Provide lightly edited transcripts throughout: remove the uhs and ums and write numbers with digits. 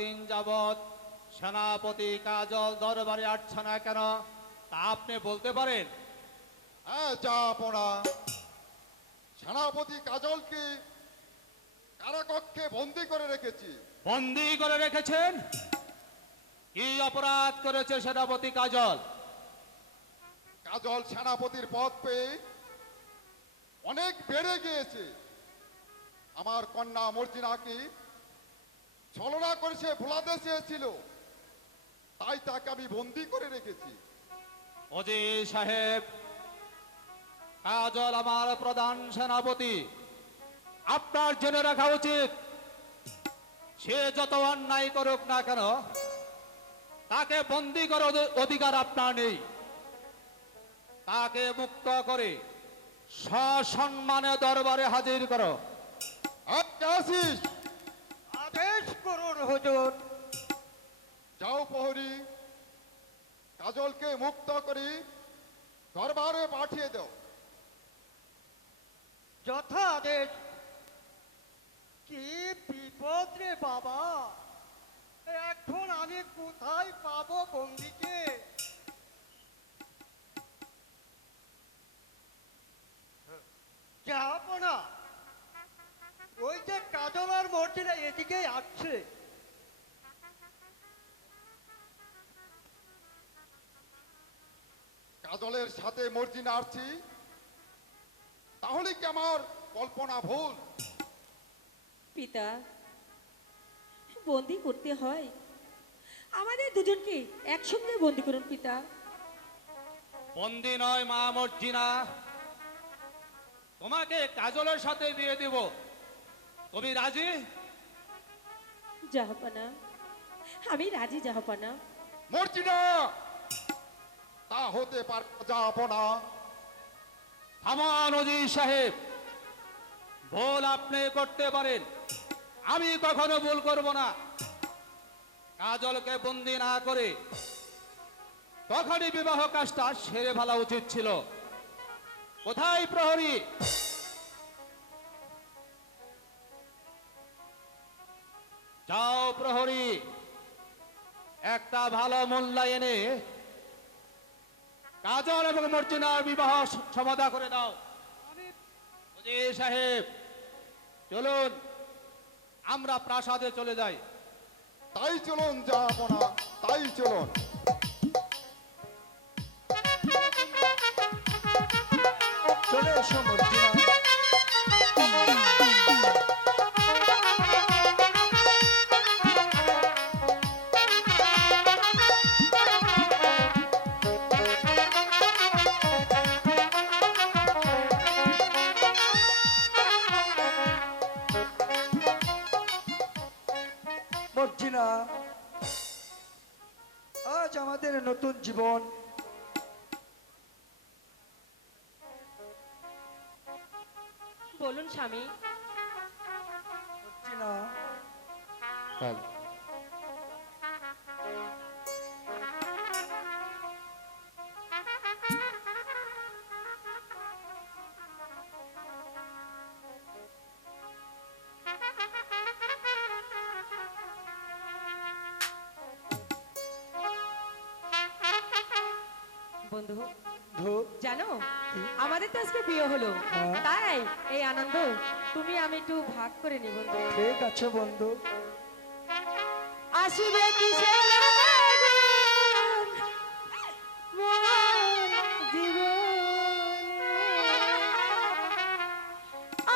দিন যাবৎ সেনাপতি কাজল দরবারে আসছে না কেন তা আপনি বলতে পারেন? হ্যাঁ জাহাপনা, সেনাপতি কাজলকে কারাকক্ষে বন্দী করে রেখেছি। বন্দী করে রেখেছেন? কি অপরাধ করেছে সেনাপতি কাজল? কাজল সেনাপতির পদ পেয়ে অনেক বেড়ে গিয়েছে। আমার কন্যা মর্জিনাকে ছলনা করে সে ভোলাতে চেয়েছিল, তাই তাকে আমি বন্দী করে রেখেছি। ওজি সাহেব, কাজল আমার প্রধান সেনাপতি, আপনার জেনে রাখা উচিত সে যত অন্যায় করুক না কেন তাকে বন্দী করার অধিকার আপনার নেই। তাকে মুক্ত করে সসম্মানে দরবারে হাজির করো। আসিস, আদেশ করুন হুজুর। যাও প্রহরী, কাজলকে মুক্ত করে দরবারে পাঠিয়ে দাও। যথা আদেশ। কি বিপদ রে বাবা, এখন আমি কোথায় পাবো বন্দিকে? যাবো না, ওই যে কাজল আর মর্জিনা এদিকেই আসছে। কাজলের সাথে মর্জিনা আসছি, তাহলে কি আমার কল্পনা ভুল? পিতা, বন্দি করতে হয়, আমাদের দুজনকে একসঙ্গে বন্দি করুন পিতা। বন্দি নয় মা মর্জিনা, তোমাকে কাজলের সাথে বিয়ে দিব। তুমি রাজি? জাহাপানা, আমি রাজি জাহাপানা। মর্জিনা, তা হতে পারে না জাহাপনা। থামান ওজি সাহেব, ভুল আপনি করতে পারেন, আমি কখনো ভুল করব না। কাজলকে বন্দি না করে তখনই বিবাহ কাজটা সেরে ফেলা উচিত ছিল। কোথায় প্রহরী? যাও প্রহরী, একটা ভালো মূল্যায়নে কাজল এবং মর্জিনার বিবাহ সমাধা করে দাও। ওজি সাহেব, চলুন আমরা প্রাসাদে চলে যাই। তাই চলুন জাহাপনা, তাই চলুন। চলে এসো মর্জিনা। মর্জিনা, আজ আমাদের নতুন জীবন। বলুন স্বামী। মর্জিনা, বন্ধু, ধু, জানো আমাদের তো আজকে বিয়ে হলো, হ্যাঁ। তাই এই আনন্দ তুমি আমি একটু ভাগ করে নি বন্ধু। ঠিক আছে বন্ধু। আসিবে কিসের আগুন মোর জীবনে,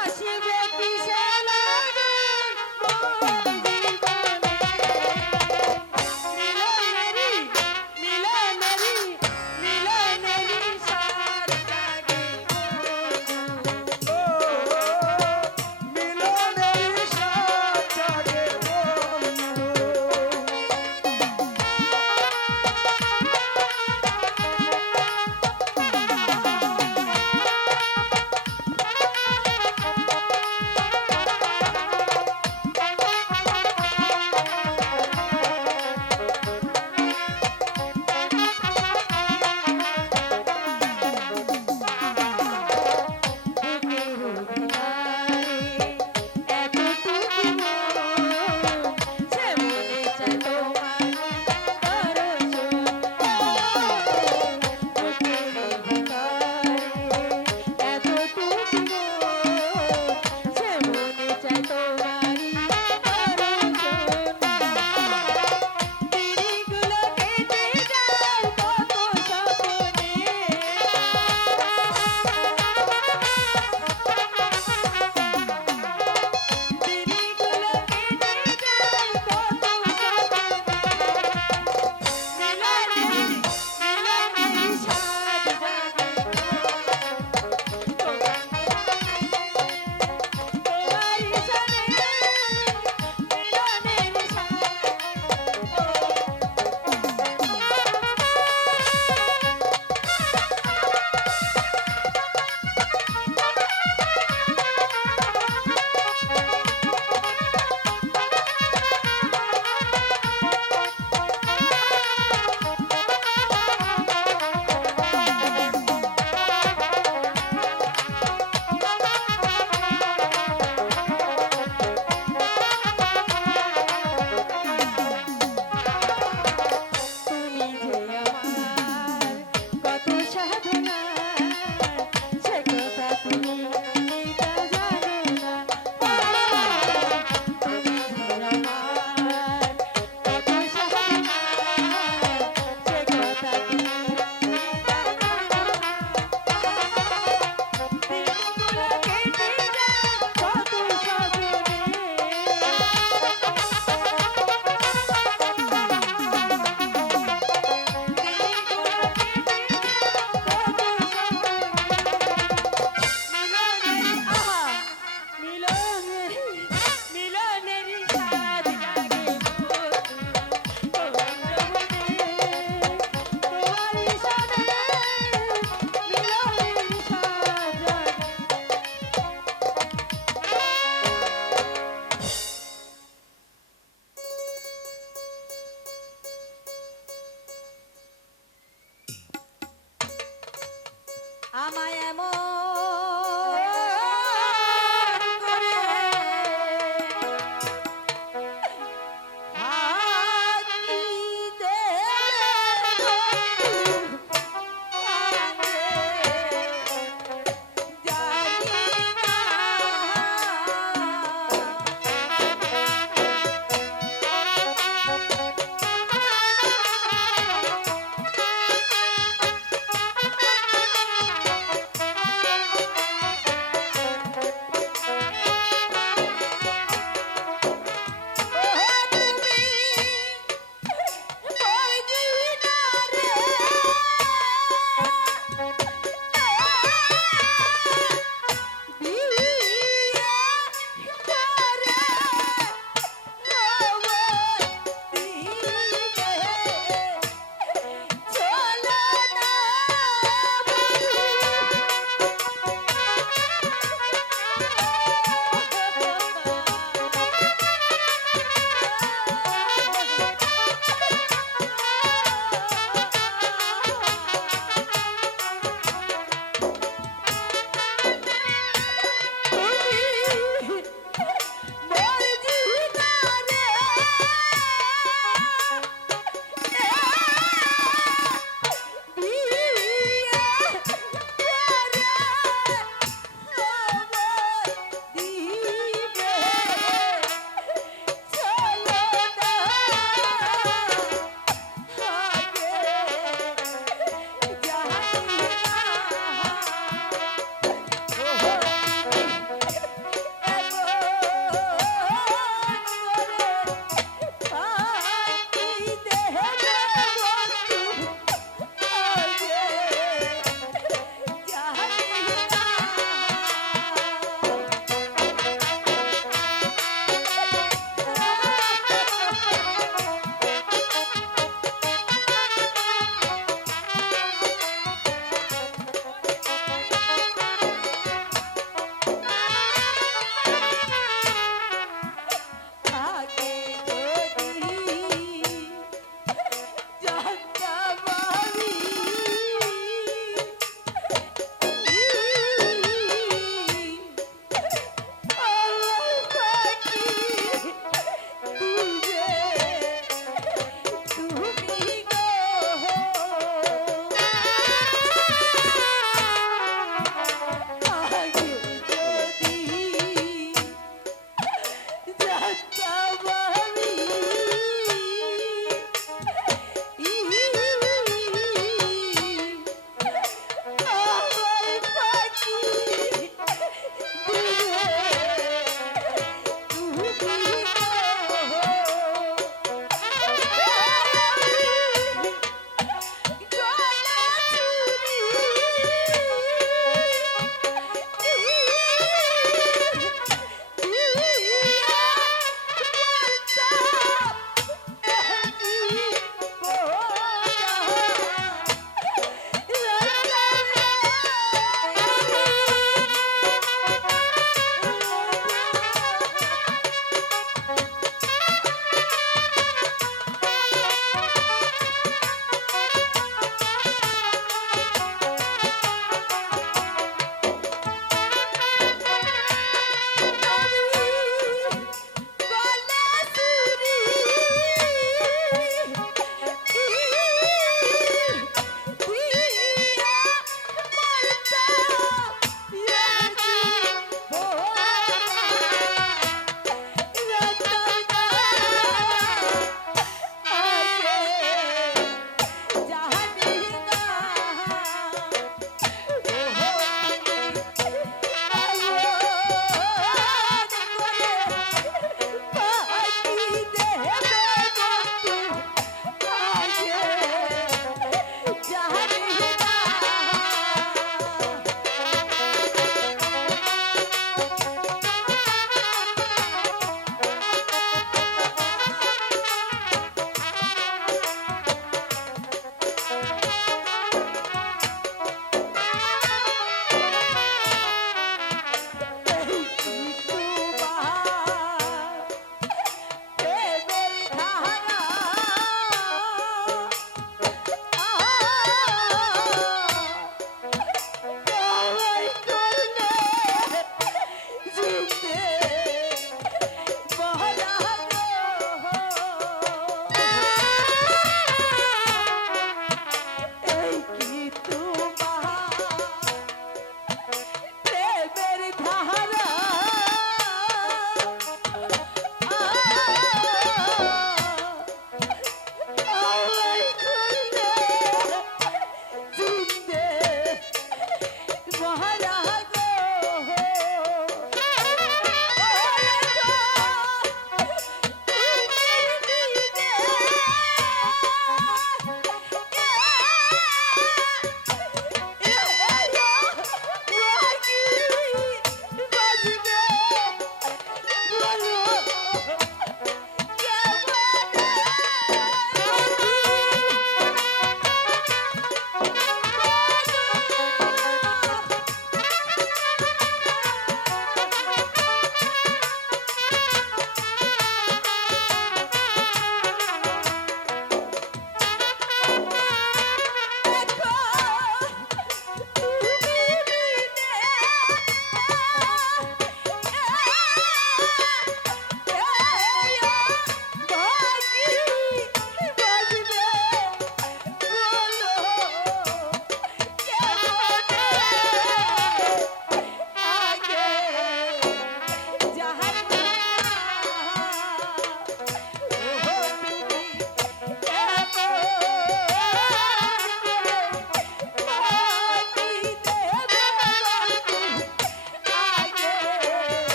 আসিবে কিসের আগুন মোর জীবনে, মিলনেরি মিলনেরি মিলনেরি সার জাগে বন্ধু। ও, মিলনের সাথে বন্ধু। সাধনা সে কথা তুমি তা জানো না তুমি ধর আমার কত সাধনা সে কথা তুমি তা জানো না দিনগুলো কেটে যায় কত সাধনে আমায় এমন করে থাকিতে জানি না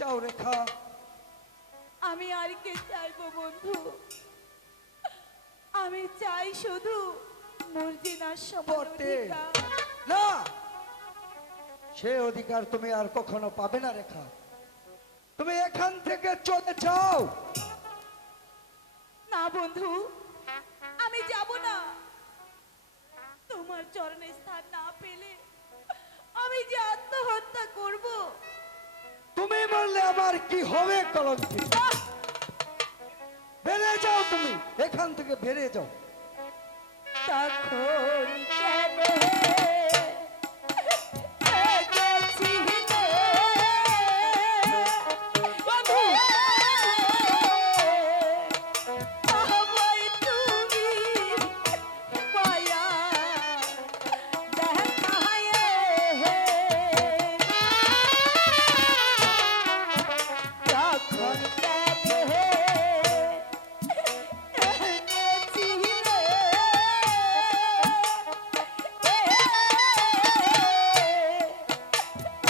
চাও রেখা? আমি আর কে চাইবো বন্ধু, আমি চাই শুধু মর্জিনার সমান বটে। অধিকার। না, সে অধিকার তুমি আর কখনো পাবে না রেখা। তুমি এখান থেকে চলে যাও। না বন্ধু, আমি যাব না। তোমার চরণে স্থান না পেলে আমি যে আত্মহত্যা করব। তুমি বললে আমার কি হবে কলঙ্কি? বেরিয়ে যাও, তুমি এখান থেকে বেরিয়ে যাও। তখন কেন এসেছিলে? বন্ধু, আমায় তুমি মায়া দেখায়ে। তখন কেন এনেছিলে?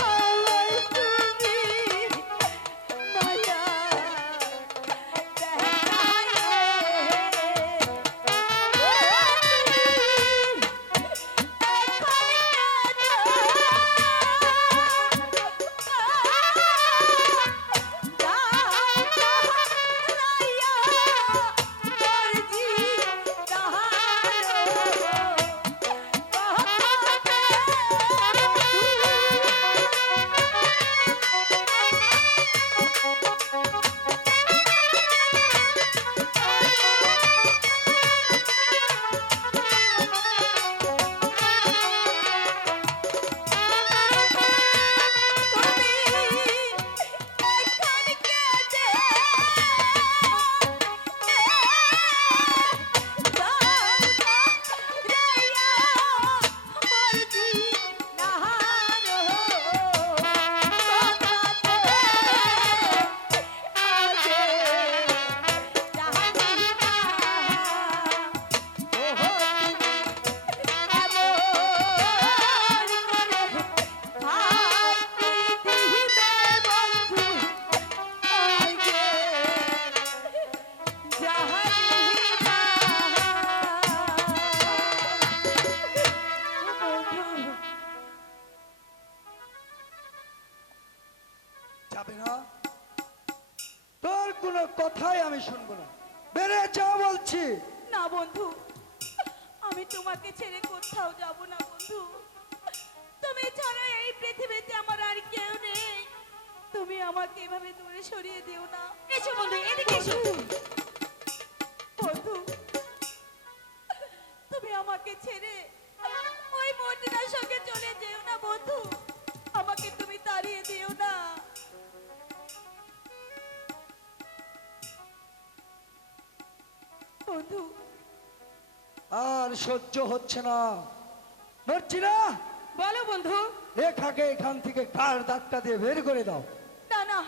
আমায় তুমি মায়া যাবে না? তোর কোনো কথাই আমি শুনবো না। বেরিয়ে যাও বলছি। না বন্ধু, আমি তোমাকে ছেড়ে কোথাও যাব না বন্ধু। তুমি ছাড়া এই পৃথিবীতে আমার আর কেউ নেই। তুমি আমাকে এভাবে দূরে সরিয়ে দিও না। এসো বন্ধু, এদিকে এসো। বন্ধু, তুমি আমাকে ছেড়ে ওই মর্জিনার সঙ্গে চলে যেও না বন্ধু। আমাকে তুমি তাড়িয়ে দিও না। বন্ধু, আর সহ্য হচ্ছে না। মর্জিনা, বলো বন্ধু। রেখাকে এখান থেকে কার ধাক্কা দিয়ে বের করে দাও। না না,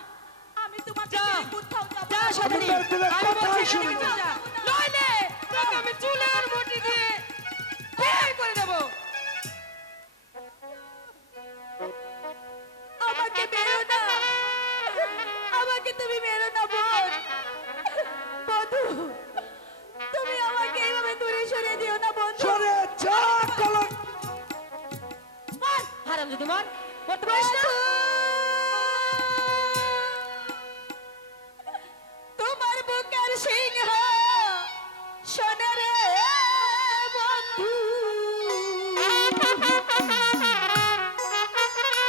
আমি তোমাকে যা, ছেড়ে কোথাও যাব যা না। সদনী, আমি তোর কোনো আমি কথাই বলছি এখান শুনবো থেকে না। যা। নইলে তোকে আমি চুলের মুঠি দিয়ে বের করে দেবো। আমাকে মেরো না, আমাকে তুমি মেরো না বোন। বন্ধু, তুমি আমাকে এইভাবে দূরে সরিয়ে দিও না বন্ধু। সরে যা কলঙ্ক। মার, হারামজাদা মার। মরতে পারিস না? তোমার বুকের সিংহ শোনে রে বন্ধু।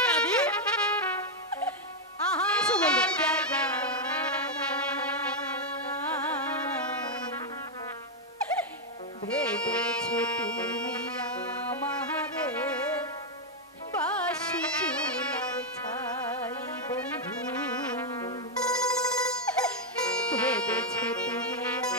দাদি, আহা এসো বন্ধু। জায়গা ভেবেছো তুমি আমারে বাসি চুলার ছাই বন্ধু। ভেবেছো তুমি